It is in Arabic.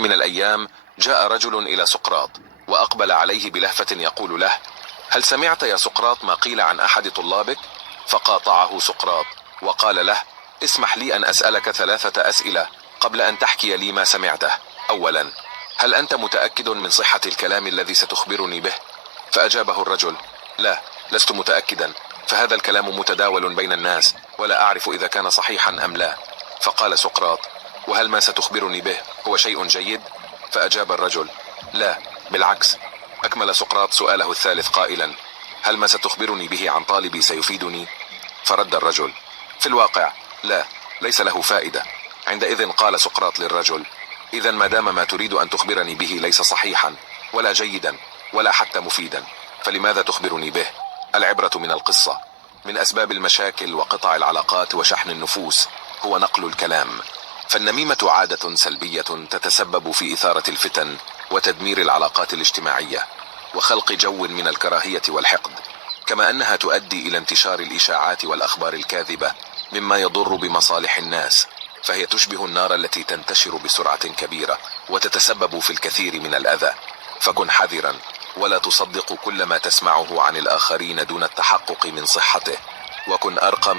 من الأيام جاء رجل إلى سقراط وأقبل عليه بلهفة يقول له: هل سمعت يا سقراط ما قيل عن أحد طلابك؟ فقاطعه سقراط وقال له: اسمح لي أن أسألك 3 أسئلة قبل أن تحكي لي ما سمعته. أولا، هل أنت متأكد من صحة الكلام الذي ستخبرني به؟ فأجابه الرجل: لا، لست متأكدا، فهذا الكلام متداول بين الناس ولا أعرف إذا كان صحيحا أم لا. فقال سقراط: وهل ما ستخبرني به هو شيء جيد؟ فأجاب الرجل: لا، بالعكس. أكمل سقراط سؤاله الثالث قائلا: هل ما ستخبرني به عن طالبي سيفيدني؟ فرد الرجل: في الواقع لا، ليس له فائدة. عندئذ قال سقراط للرجل: إذا ما دام ما تريد أن تخبرني به ليس صحيحا ولا جيدا ولا حتى مفيدا، فلماذا تخبرني به؟ العبرة من القصة. من أسباب المشاكل وقطع العلاقات وشحن النفوس هو نقل الكلام. فالنميمة عادة سلبية تتسبب في إثارة الفتن وتدمير العلاقات الاجتماعية وخلق جو من الكراهية والحقد، كما أنها تؤدي إلى انتشار الإشاعات والأخبار الكاذبة مما يضر بمصالح الناس، فهي تشبه النار التي تنتشر بسرعة كبيرة وتتسبب في الكثير من الأذى. فكن حذرا ولا تصدق كل ما تسمعه عن الآخرين دون التحقق من صحته، وكن أرقى